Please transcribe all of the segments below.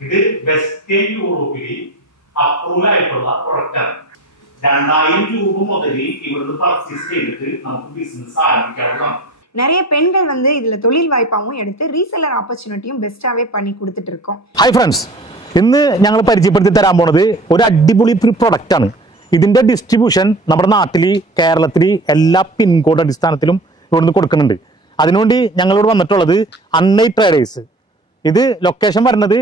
ഇത് വെസ്റ്റേൺ യൂറോപ്പിൽ അപ്രൂവൽ ആയിട്ടുള്ള പ്രൊഡക്റ്റാണ്. 2000 രൂപ മുതൽ ഇവിടുന്ന് പർച്ചേസ് ചെയ്തിട്ട് നമുക്ക് ബിസിനസ് ആരംഭിക്കാവുന്നതാണ്. நிறைய பெண்கள் வந்து இதுல தொழில் வாய்ப்பாவும் எடுத்து ரீசெல்லர் ஆப்பர்ச்சுனிட்டியும் பெஸ்டாவே பண்ணி கொடுத்துட்டு இருக்கோம். ഹായ് ഫ്രണ്ട്സ്, ഇന്ന് ഞങ്ങൾ പരിചയപ്പെടുത്തി തരാൻ പോണത് ഒരു അടിപൊളി പ്രൊഡക്റ്റ് ആണ്. ഇതിന്റെ ഡിസ്ട്രിബ്യൂഷൻ നമ്മുടെ നാട്ടിൽ കേരളത്തിൽ എല്ലാ പിൻകോഡ് അടിസ്ഥാനത്തിലും ഇവിടുന്ന് കൊടുക്കുന്നുണ്ട്. അതിനുവേണ്ടി ഞങ്ങളോട് വന്നിട്ടുള്ളത് അന്നൈ ട്രേഡേഴ്സ്. ഇത് ലൊക്കേഷൻ വരുന്നത്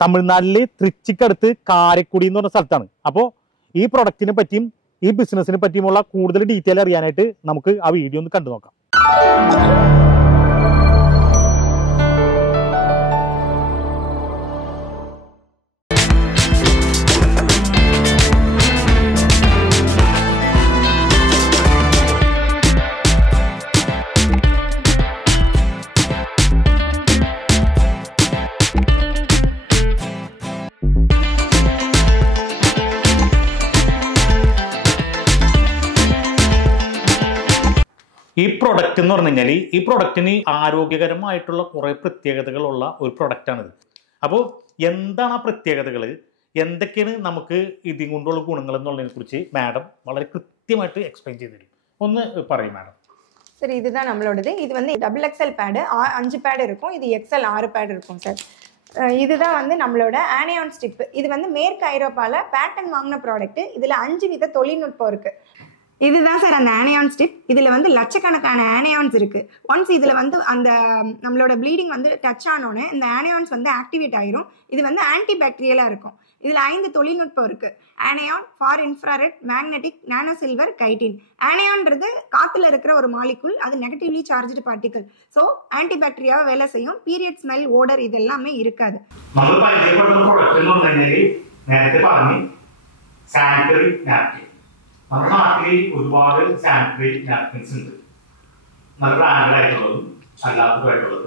തമിഴ്നാട്ടിലെ തൃച്ചിക്കടുത്ത് കാരക്കുടി എന്ന് പറഞ്ഞ സ്ഥലത്താണ്. അപ്പോൾ ഈ പ്രൊഡക്റ്റിനെ പറ്റിയും ഈ ബിസിനസിനെ പറ്റിയുമുള്ള കൂടുതൽ ഡീറ്റെയിൽ അറിയാനായിട്ട് നമുക്ക് ആ വീഡിയോ ഒന്ന് കണ്ടു നോക്കാം. ഈ പ്രൊഡക്റ്റ് എന്ന് പറഞ്ഞു കഴിഞ്ഞാൽ ഈ പ്രൊഡക്റ്റിന് ആരോഗ്യകരമായിട്ടുള്ള കുറേ പ്രത്യേകതകളുള്ള ഒരു പ്രൊഡക്റ്റാണിത്. അപ്പോൾ എന്താണ് ആ പ്രത്യേകതകൾ, എന്തൊക്കെയാണ് നമുക്ക് ഇതിൽ കൊണ്ടുള്ള ഗുണങ്ങൾ എന്നുള്ളതിനെ കുറിച്ച് മാഡം വളരെ കൃത്യമായിട്ട് എക്സ്പ്ലെയിൻ ചെയ്തു തരും. ഒന്ന് പറയും മാഡം. சரி, இதுதான் நம்மளோடது. இது வந்து XXL பேடு 5 பேடு இருக்கும். இது XL 6 பேடு இருக்கும் சார். இதுதான் வந்து நம்மளோட ஆனியான் ஸ்டிப். இது வந்து மேற்கு ஐரோப்பாவில் பேட்டன் வாங்கின ப்ராடக்ட். இதில் 5 வித தொழில்நுட்பம் இருக்குது. இதுதான் சார் அந்த ஆனியான் ஸ்டிப். இதில் வந்து லட்சக்கணக்கான ஆனியான்ஸ் இருக்குது. ஒன்ஸ் இதில் வந்து அந்த நம்மளோட ப்ளீடிங் வந்து டச் ஆனோன்னே இந்த ஆனியான்ஸ் வந்து ஆக்டிவேட் ஆயிரும். இது வந்து ஆன்டி பாக்டீரியலாக இருக்கும். இதில் 5 தொழில்நுட்பம் இருக்குது. Anion, far infrared, magnetic, nano silver, chitin. ஆனியான்றது காற்றுல இருக்கிற ஒரு மாலிகுல். அது negatively charged particle. So anti பாக்டீரியாவை வேலை செய்யும். பீரியட் ஸ்மெல், ஓடர் இது எல்லாமே இருக்காது. നമ്മുടെ നാട്ടിൽ ഒരുപാട് സാനിറ്ററി നാപ്കിൻസ് ഉണ്ട്, നല്ല ബ്രാൻഡഡ് ആയിട്ടുള്ളതും അല്ലാത്തതുമായിട്ടുള്ളത്.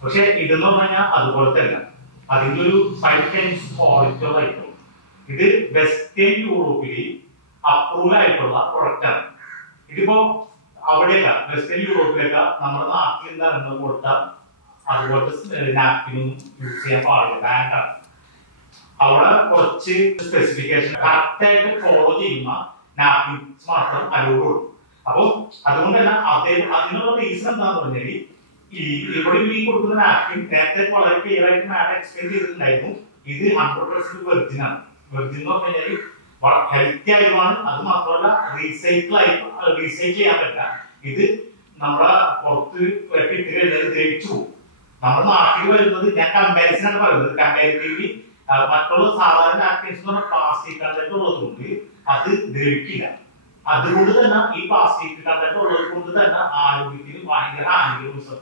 പക്ഷെ ഇതെന്ന് പറഞ്ഞു കഴിഞ്ഞാൽ അതുപോലത്തെ അല്ല. അതിൻ്റെ ഒരു 5 times ക്വാളിറ്റി ഉള്ള ഐറ്റം. ഇത് വെസ്റ്റേൺ യൂറോപ്പിൽ അപ്രൂവൽ ആയിട്ടുള്ള പ്രൊഡക്റ്റാണ്. ഇതിപ്പോ അവിടെയല്ല, വെസ്റ്റേൺ യൂറോപ്പിലൊക്കെ നമ്മുടെ നാട്ടിൽ നിന്ന് കൊടുത്താൽ അതുപോലത്തെ നാപ്കിനും യൂസ് ചെയ്യാൻ പാടില്ല, ബാൻഡാണ്. അവിടെ കുറച്ച് സ്പെസിഫിക്കേഷൻ കറക്റ്റായിട്ട് ഫോളോ ചെയ്യുന്ന നാപ്കിൻസ് മാത്രം അലൗഡ്. അപ്പോൾ അതുകൊണ്ട് തന്നെ അതിനുള്ള റീസൺ എന്താന്ന് പറഞ്ഞാൽ ഇവിടെ ഈ കൊടുക്കുന്ന നാപ്കിൻ നേരത്തെ വളരെ ക്ലിയർ ആയിട്ട് മാഡം എക്സ്പ്ലെയിൻ ചെയ്തിട്ടുണ്ടായിരുന്നു. ഇത് 100% വെർജിൻ ആണ്. വെർജിൻ എന്ന് പറഞ്ഞു കഴിഞ്ഞാൽ ഹെൽത്തി ആയതുമാണ്. അത് മാത്രമല്ല റീസൈക്കിൾ ചെയ്യാൻ പറ്റില്ല. ഇത് നമ്മുടെ പുറത്ത് ഇട്ട് കഴിഞ്ഞാൽ ദ്രവിച്ചു പോകും. നമ്മുടെ നാട്ടിൽ വരുന്നത് ഞാൻ കമ്പാരിസൺ ആണ് പറയുന്നത്. കമ്പാരിറ്റീവ്ലി മറ്റുള്ള സാധാരണ നാപ്കിൻസ് എന്ന് പറഞ്ഞാൽ പ്ലാസ്റ്റിക് കണ്ടന്റ് ഉള്ളതുകൊണ്ട് അത് ദ്രവിക്കില്ല. അതുകൊണ്ട് തന്നെ ഈ പ്ലാസ്റ്റിക് കണ്ടന്റ് ഉള്ളത് കൊണ്ട് തന്നെ ആരോഗ്യത്തിന് ഭയങ്കര ഹാനികരമാണ്.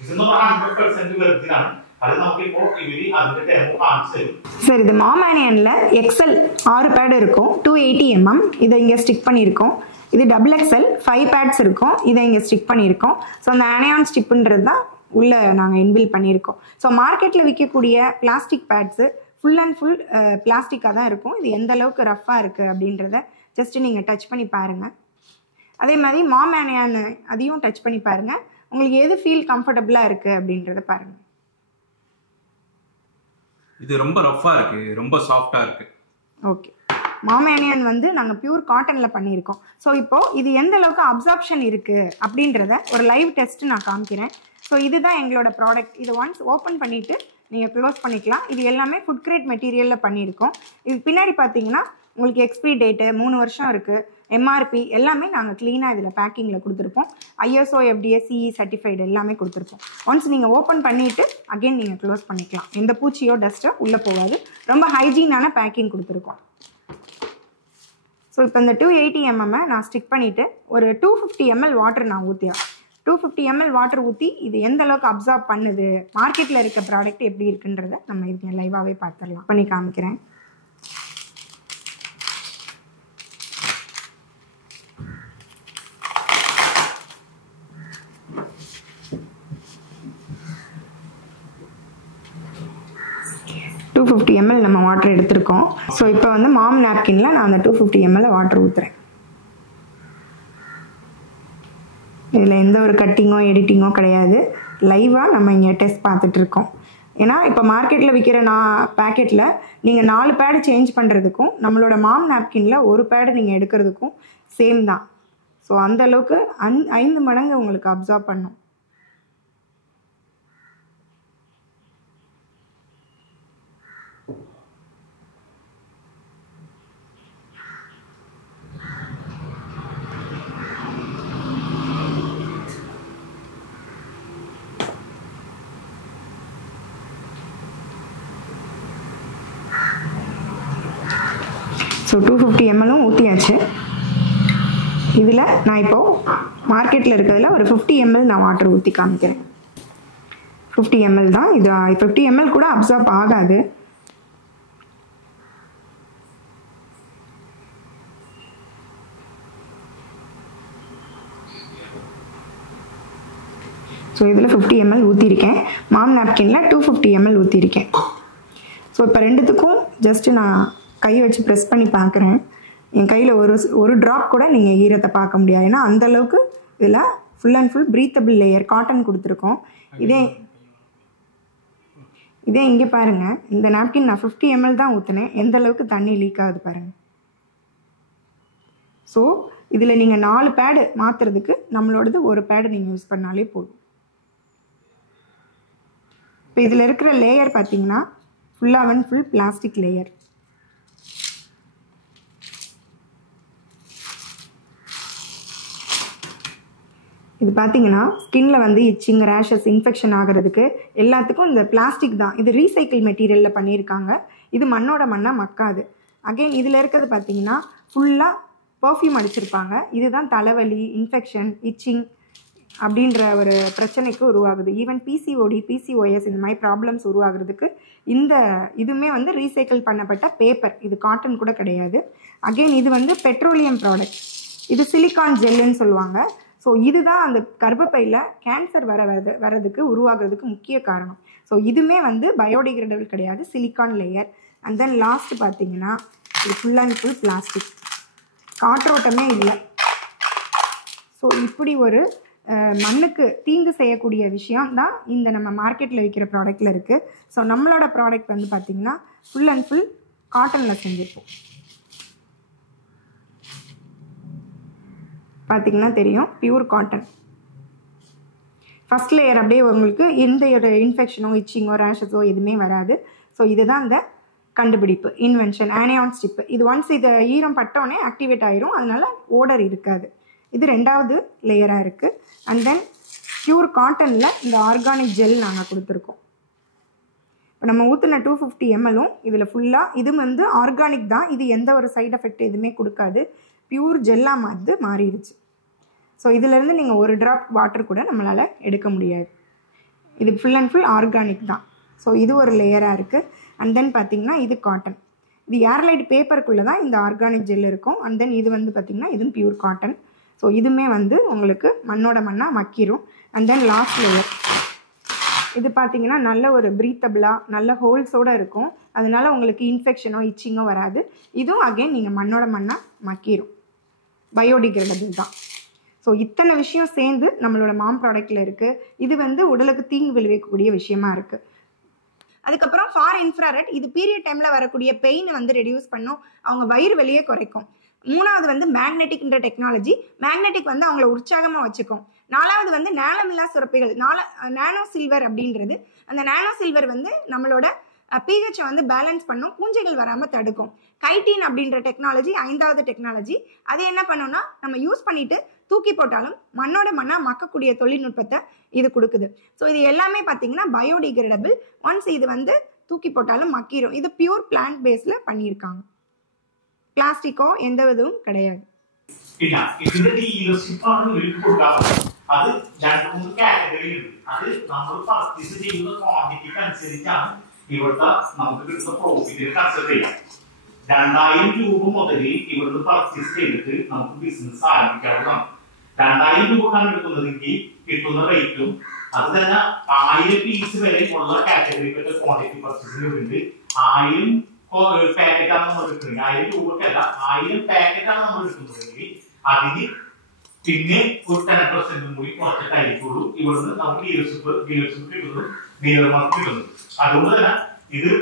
ഇതെന്ന് പറഞ്ഞാൽ 100% വെർജിനാണ്. അത് നമുക്കിപ്പോ ഇവര് അതിന്റെ ഡെമോ കാണിച്ചു തരും. சார், இது மாமானியன்ல XL 6 பேட் இருக்கும், 280 mm. இதை இங்கே ஸ்டிக் பண்ணியிருக்கோம். இது XXL 5 பேட்ஸ் இருக்கும், இதை இங்கே ஸ்டிக் பண்ணியிருக்கோம். ஸோ அந்த ஆனியான் ஸ்டிப்புன்றது தான் உள்ள நாங்கள் இன்பில் பண்ணியிருக்கோம். ஸோ மார்க்கெட்டில் விற்கக்கூடிய plastic pads full and full பிளாஸ்டிக்காக தான் இருக்கும். இது எந்த அளவுக்கு ரஃப்பாக இருக்குது அப்படின்றத ஜஸ்ட்டு நீங்கள் டச் பண்ணி பாருங்கள். அதே மாதிரி மாமானியான் அதையும் டச் பண்ணி பாருங்கள். உங்களுக்கு எது ஃபீல் கம்ஃபர்டபுளாக இருக்குது அப்படின்றத பாருங்கள். இது ரொம்ப ரஃப்பா இருக்கு, ரொம்ப சாஃப்டா இருக்கு. ஓகே, மாமானியன் வந்து நாங்கள் பியூர் காட்டனில் பண்ணியிருக்கோம். ஸோ இப்போது இது எந்த அளவுக்கு அப்சார்ப்ஷன் இருக்குது அப்படின்றத ஒரு லைவ் டெஸ்ட் நான் காமிக்கிறேன். ஸோ இதுதான் எங்களோட ப்ராடக்ட். இதை ஒன்ஸ் ஓப்பன் பண்ணிவிட்டு நீங்கள் க்ளோஸ் பண்ணிக்கலாம். இது எல்லாமே ஃபுட் கிரேட் மெட்டீரியலில் பண்ணியிருக்கோம். இது பின்னாடி பார்த்தீங்கன்னா உங்களுக்கு எக்ஸ்பிரி டேட்டு 3 வருஷம் இருக்குது. எம்ஆர்பி எல்லாமே நாங்கள் க்ளீனாக இதில் பேக்கிங்கில் கொடுத்துருப்போம். ISO FDA CE சர்டிஃபைடு எல்லாமே கொடுத்துருப்போம். ஒன்ஸ் நீங்கள் ஓப்பன் பண்ணிவிட்டு அகெயின் நீங்கள் க்ளோஸ் பண்ணிக்கலாம். எந்த பூச்சியோ டஸ்ட்டோ உள்ளே போகாது. ரொம்ப ஹைஜீனான பேக்கிங் கொடுத்துருக்கோம். ஸோ இப்போ இந்த 280 mm நான் ஸ்டிக் பண்ணிவிட்டு ஒரு 250 ml வாட்டர் நான் ஊற்றிடுறேன். 250 ml வாட்டர் ஊற்றி இது எந்த அளவுக்கு அப்சார்ப் பண்ணுது, மார்க்கெட்டில் இருக்க ப்ராடக்ட் எப்படி இருக்குன்றத நம்ம இது லைவாகவே பார்த்துடலாம். பண்ணி காமிக்கிறேன். $250 ml நம்ம வாட்டர் எடுத்திருக்கோம். ஸோ இப்போ வந்து மாம் நாப்கின்ல நான் அந்த 250 ml வாட்டர் ஊற்றுறேன். இதில் எந்த ஒரு கட்டிங்கோ எடிட்டிங்கோ கிடையாது. லைவாக நம்ம இங்கே டெஸ்ட் பார்த்துட்டு இருக்கோம். ஏன்னா இப்போ மார்க்கெட்டில் விற்கிற பேக்கெட்டில் நீங்கள் 4 பேடு சேஞ்ச் பண்ணுறதுக்கும் நம்மளோட மாம் நாப்கினில் ஒரு பேடு நீங்கள் எடுக்கிறதுக்கும் சேம் தான். ஸோ அந்தளவுக்கு 5 மடங்கு உங்களுக்கு அப்சார்ப் பண்ணும். ஸோ 250 ml ஊற்றியாச்சு. இதில் நான் இப்போது மார்க்கெட்டில் இருக்கிறதுல ஒரு 50 ml நான் வாட்டர் ஊற்றி காமிக்கிறேன். 50 ml தான் இது. 50 ml கூட அப்சார்ப் ஆகாது. ஸோ இதில் 50 ml ஊற்றிருக்கேன். மாம் நாப்கினில் 250 ml ஊற்றிருக்கேன். ஸோ இப்போ ரெண்டுத்துக்கும் ஜஸ்ட்டு நான் கை வச்சு ப்ரெஸ் பண்ணி பார்க்குறேன். என் கையில் ஒரு ட்ராப் கூட நீங்கள் ஈரத்தை பார்க்க முடியாது. ஏன்னா அந்தளவுக்கு இதில் full and full breathable layer cotton கொடுத்துருக்கோம். இதே இங்கே பாருங்கள், இந்த நாப்கின் நான் 50 ml தான் ஊற்றினேன். எந்த அளவுக்கு தண்ணி லீக் ஆகுது பாருங்கள். ஸோ இதில் நீங்கள் 4 பேடு மாற்றுறதுக்கு நம்மளோடது ஒரு பேடு நீங்கள் யூஸ் பண்ணாலே போதும். இப்போ இதில் இருக்கிற லேயர் பார்த்தீங்கன்னா ஃபுல்லாக அண்ட் ஃபுல் பிளாஸ்டிக் லேயர். இது பார்த்தீங்கன்னா ஸ்கின்ல வந்து இச்சிங், ரேஷஸ், இன்ஃபெக்ஷன் ஆகிறதுக்கு எல்லாத்துக்கும் இந்த பிளாஸ்டிக் தான். இது ரீசைக்கிள் மெட்டீரியலில் பண்ணியிருக்காங்க. இது மண்ணோட மண்ணாக மக்காது. அகெயின் இதில் இருக்கிறது பார்த்தீங்கன்னா ஃபுல்லாக பர்ஃப்யூம் அடிச்சிருப்பாங்க. இதுதான் தலைவலி, இன்ஃபெக்ஷன், இச்சிங் அப்படின்ற ஒரு பிரச்சனைக்கு உருவாகுது. ஈவன் பிசிஓடி, பிசிஓஎஸ் இந்த மாதிரி ப்ராப்ளம்ஸ் உருவாகிறதுக்கு இந்த இதுவுமே வந்து ரீசைக்கிள் பண்ணப்பட்ட பேப்பர். இது காட்டன் கூட கிடையாது. அகெயின் இது வந்து பெட்ரோலியம் ப்ராடக்ட். இது சிலிக்கான் ஜெல்லுன்னு சொல்லுவாங்க. ஸோ இதுதான் அந்த கர்ப்பப்பையில் கேன்சர் வரதுக்கு உருவாகிறதுக்கு முக்கிய காரணம். ஸோ இதுவுமே வந்து பயோடிகிரேடபிள் கிடையாது, silicon layer. And then last பார்த்தீங்கன்னா இது ஃபுல் அண்ட் ஃபுல் பிளாஸ்டிக், காற்றோட்டமே இல்லை. ஸோ இப்படி ஒரு மண்ணுக்கு தீங்கு செய்யக்கூடிய விஷயம் தான் இந்த நம்ம மார்க்கெட்டில் விற்கிற ப்ராடக்டில் இருக்குது. ஸோ நம்மளோட ப்ராடக்ட் வந்து பார்த்திங்கன்னா ஃபுல் அண்ட் ஃபுல் காட்டனில் செஞ்சுருப்போம். பார்த்திங்கன்னா தெரியும், பியூர் காட்டன். ஃபஸ்ட் லேயர் அப்படியே உங்களுக்கு எந்த ஒரு இன்ஃபெக்ஷனோ, இச்சிங்கோ, ரேஷஸோ எதுவுமே வராது. ஸோ இதுதான் இந்த கண்டுபிடிப்பு, இன்வென்ஷன், ஆனியான் ஸ்டிப்பு. இது ஒன்ஸ் இதை ஈரம் பட்டோடனே ஆக்டிவேட் ஆகிரும், அதனால் ஓடர் இருக்காது. இது 2வது லேயராக இருக்குது. அண்ட் தென் பியூர் காட்டனில் இந்த ஆர்கானிக் ஜெல் நாங்கள் கொடுத்துருக்கோம். இப்போ நம்ம ஊற்றின 250 ml இதில் ஃபுல்லாக இது வந்து ஆர்கானிக் தான். இது எந்த ஒரு சைட் எஃபெக்ட் எதுவுமே கொடுக்காது. பியூர் ஜெல்லாக வந்து மாறிடுச்சு. ஸோ இதிலேருந்து நீங்கள் ஒரு ட்ராப் வாட்டர் கூட நம்மளால் எடுக்க முடியாது. இது ஃபுல் அண்ட் ஃபுல் ஆர்கானிக் தான். ஸோ இது ஒரு லேயராக இருக்குது. அண்ட் தென் பார்த்திங்கன்னா இது காட்டன். இது ஏர்லைட் பேப்பருக்குள்ளே தான் இந்த ஆர்கானிக் ஜெல் இருக்கும். அண்ட் தென் இது வந்து பார்த்திங்கன்னா இதுவும் பியூர் காட்டன். ஸோ இதுவுமே வந்து உங்களுக்கு மண்ணோட மண்ணாக மக்கிரும். அண்ட் தென் லாஸ்ட் லேயர் இது பார்த்திங்கன்னா நல்ல ஒரு ப்ரீத்தபிளாக நல்ல ஹோல்ஸோடு இருக்கும். அதனால் உங்களுக்கு இன்ஃபெக்ஷனோ இச்சிங்கோ வராது. இதுவும் அகெயின் நீங்கள் மண்ணோட மண்ணாக மக்கிரும், பயோடிகிரேடபிள் தான். ஸோ இத்தனை விஷயம் சேர்ந்து நம்மளோட மாம் ப்ராடக்டில் இருக்குது. இது வந்து உடலுக்கு தீங்கு விளைவிக்கக்கூடிய விஷயமா இருக்குது. அதுக்கப்புறம் ஃபார் இன்ஃப்ராரெட், இது பீரியட் டைமில் வரக்கூடிய பெயினை வந்து ரெடியூஸ் பண்ணும், அவங்க வயிறு வெளியே குறைக்கும். 3வது வந்து மேக்னெட்டிக்ன்ற டெக்னாலஜி. மேக்னெட்டிக் வந்து அவங்கள உற்சாகமாக வச்சுக்கும். 4வது வந்து நாளமில்லா சுரப்பிகள், நானோ சில்வர் அப்படின்றது. அந்த நானோ சில்வர் வந்து நம்மளோட பிஹெச்சை வந்து பேலன்ஸ் பண்ணும், பூஞ்சைகள் வராமல் தடுக்கும். கைட்டின் அப்படின்ற டெக்னாலஜி 5வது டெக்னாலஜி. அது என்ன பண்ணோம்னா நம்ம யூஸ் பண்ணிட்டு தூக்கி போட்டாலும் மண்ணோட மண்ணாக மக்கக்கூடிய தொழில்நுட்பத்தை இது கொடுக்குது. ஸோ இது எல்லாமே பார்த்தீங்கன்னா பயோடிகிரேடபிள். ஒன்ஸ் இது வந்து தூக்கி போட்டாலும் மக்கிரும். இது பியூர் பிளான்ட் பேஸில் பண்ணியிருக்காங்க. பிளாஸ்டிக்கோ எந்த விதமும் கிடையாது. ഇതിന്റെ ഡീലർഷിപ്പാണ് ഇവർക്ക് കൊടുക്കാറ്. അത് 2-3 കാറ്റഗറി ഉണ്ട്. അത് നമ്മൾ പർച്ചേസ് ചെയ്യുന്ന ക്വാണ്ടിറ്റിക്ക് അനുസരിച്ചാണ് ഇവിടുത്തെ നമുക്ക് കിട്ടുന്ന പ്രോഫിറ്റിന് കൺസിഡർ ചെയ്യാം. 2000 രൂപ മുതൽ ഇവിടുന്ന് പർച്ചേസ് ചെയ്തിട്ട് നമുക്ക് ബിസിനസ് ആരംഭിക്കാവുന്നതാണ്. 2000 രൂപക്കാണ് എടുക്കുന്നതെങ്കിൽ കിട്ടുന്ന റേറ്റും അത് തന്നെ 1000 പീസ് വരെ ഉള്ള കാറ്റഗറിക്കൊക്കെ ക്വാണ്ടിറ്റി പർച്ചേസിനുണ്ട്. 1000 പാക്കറ്റാണ് നമ്മൾ എടുക്കുന്നത്. 1000 രൂപക്കല്ല, 1000 പാക്കറ്റാണ് നമ്മൾ എടുക്കുന്നതെങ്കിൽ അതിന് പിന്നെ ഒരു 10% കൂടി കുറച്ചിട്ടായിരിക്കുള്ളൂ ഇവിടുന്ന് നമുക്ക് ഡീലർഷിപ്പ് കിട്ടുന്നത് ഡീലർമാർക്ക് കിട്ടുന്നത്. അതുകൊണ്ട് തന്നെ ഇത്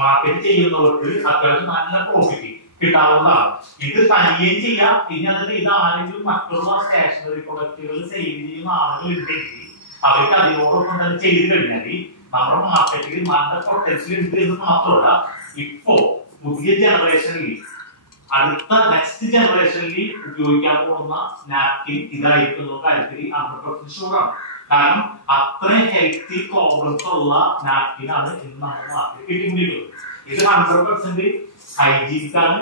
മാർക്കറ്റ് ചെയ്യുന്നവർക്ക് അത്യാവശ്യം നല്ല പ്രോഫിറ്റ് കിട്ടാവുന്നതാണ്. ഇത് തനിയേം ചെയ്യാം. പിന്നെ അതിന് ഇത് ആരെങ്കിലും മറ്റുള്ള സ്റ്റേഷനറി പ്രൊഡക്റ്റുകൾ സെയിൽ ചെയ്യുന്ന ആളുകൾ ഉണ്ടെങ്കിൽ അവർക്ക് അതിനോടൊപ്പം തന്നെ ചെയ്ത് കഴിഞ്ഞാൽ നമ്മുടെ മാർക്കറ്റിൽ നല്ല പൊട്ടൻഷ്യൽ ഉണ്ട് എന്ന് മാത്രമല്ല, ഇപ്പോ പുതിയ ജനറേഷനിൽ അടുത്ത നെക്സ്റ്റ് ജനറേഷനിൽ ഉപയോഗിക്കാൻ പോകുന്ന നാപ്കിൻ ഇതായിരിക്കുന്ന കാര്യത്തിൽ 100% ഷുവറാണ്. കാരണം അത്രയും ഹെൽത്തി പ്രോബ്ലംസ് ഉള്ള നാപ്കിനാണ് ഇന്ന് നമ്മുടെ മാർക്കറ്റിൽ കിട്ടിക്കൊണ്ടിരിക്കുന്നത്. ഇത് 100% ഹൈജീനിക് ആണ്,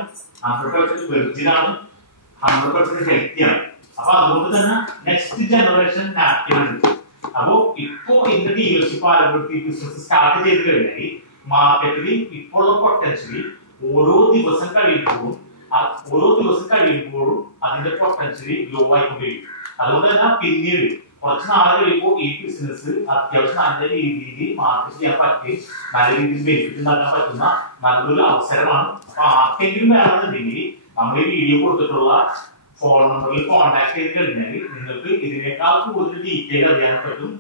100% വെർജിൻ ആണ്, 100% ഹെൽത്തിയാണ്. അപ്പൊ അതുകൊണ്ട് തന്നെ നെക്സ്റ്റ് ജനറേഷൻ നാപ്കിൻ ഉണ്ട്. അപ്പോ ഇപ്പോ ഇതിന്റെ ഡീലർഷിപ്പ് ആരംഭിച്ച് ബിസിനസ് സ്റ്റാർട്ട് ചെയ്ത് കഴിഞ്ഞാൽ മാർക്കറ്റിൽ ഇപ്പോഴുള്ള പൊട്ടൻഷ്യലി ഓരോ ദിവസം കഴിയുമ്പോഴും അതിന്റെ പൊട്ടൻഷ്യലി ഗ്രോ ആയിക്കൊണ്ടിരിക്കും. അതുകൊണ്ട് തന്നെ പിന്നീട് കുറച്ച് നാൾ കഴിയുമ്പോൾ ഈ ബിസിനസ് അത്യാവശ്യം നല്ല രീതിയിൽ മാർക്കറ്റ് ചെയ്യാൻ പറ്റി നല്ല രീതിയിൽ ബെനിഫിറ്റ് ഉണ്ടാക്കാൻ പറ്റുന്ന നല്ലൊരു അവസരമാണ്. അപ്പൊ ആർക്കെങ്കിലും വേണമെന്നുണ്ടെങ്കിൽ നമ്മൾ ഈ വീഡിയോ കൊടുത്തിട്ടുള്ള ഫോൺ നമ്പറിൽ കോൺടാക്ട് ചെയ്ത് കഴിഞ്ഞാൽ നിങ്ങൾക്ക് ഇതിനേക്കാൾ കൂടുതൽ ഡീറ്റെയിൽ അറിയാൻ പറ്റും.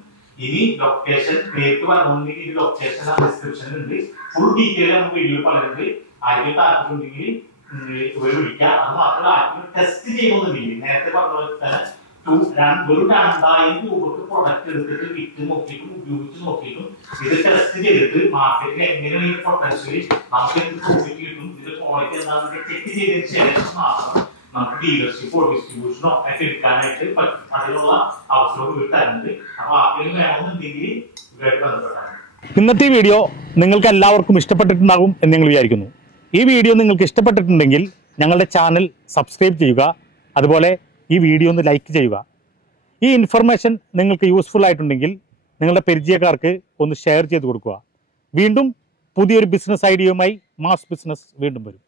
ഇനി ലൊക്കേഷൻ നേരിട്ട് പറഞ്ഞുകൊണ്ടെങ്കിൽ ഈ ലൊക്കേഷൻ ആ ഡിസ്ക്രിപ്ഷനിൽ ഉണ്ട്. ഫുൾ ഡീറ്റെയിൽ നമുക്ക് വീഡിയോ പറയുന്നത്. ആരെങ്കിലും താല്പര്യമുണ്ടെങ്കിൽ വിളിക്കാം. അത് മാത്രമല്ല ആരെങ്കിലും ടെസ്റ്റ് ചെയ്യുന്നുണ്ടെങ്കിൽ നേരത്തെ പറഞ്ഞ പോലെ തന്നെ ഒരു 2000 രൂപക്ക് പ്രൊഡക്റ്റ് എടുത്തിട്ട് വിറ്റ് നോക്കിയിട്ടും ഉപയോഗിച്ച് നോക്കിയിട്ടും ഇത് ടെസ്റ്റ് ചെയ്തിട്ട് മാർക്കറ്റിൽ എങ്ങനെയാണ് ഈ പൊട്ടൻഷ്യലി നമുക്ക് എന്ത് പ്രോഫിറ്റ് കിട്ടും, ഇതിന്റെ ക്വാളിറ്റി എന്താണെന്ന് ചെക്ക് ചെയ്തതിന് ശേഷം മാത്രം നമുക്ക് ഡീലർഷിപ്പോ ഡിസ്ട്രിബ്യൂഷനോ ഒക്കെ എടുക്കാനായിട്ട് പറ്റും. അതിനുള്ള അവസരവും കിട്ടാറുണ്ട്. അപ്പൊ ആർക്കെങ്കിലും വേണമെന്നുണ്ടെങ്കിൽ ഇവരായിട്ട് ബന്ധപ്പെട്ടാണ്. ഇന്നത്തെ വീഡിയോ നിങ്ങൾക്ക് എല്ലാവർക്കും ഇഷ്ടപ്പെട്ടിട്ടുണ്ടാകും എന്ന് ഞങ്ങൾ വിചാരിക്കുന്നു. ഈ വീഡിയോ നിങ്ങൾക്ക് ഇഷ്ടപ്പെട്ടിട്ടുണ്ടെങ്കിൽ ഞങ്ങളുടെ ചാനൽ സബ്സ്ക്രൈബ് ചെയ്യുക. അതുപോലെ ഈ വീഡിയോ ഒന്ന് ലൈക്ക് ചെയ്യുക. ഈ ഇൻഫർമേഷൻ നിങ്ങൾക്ക് യൂസ്ഫുൾ ആയിട്ടുണ്ടെങ്കിൽ നിങ്ങളുടെ പരിചയക്കാർക്ക് ഒന്ന് ഷെയർ ചെയ്ത് കൊടുക്കുക. വീണ്ടും പുതിയൊരു ബിസിനസ് ഐഡിയയുമായി മാസ് ബിസിനസ് വീണ്ടും വരും.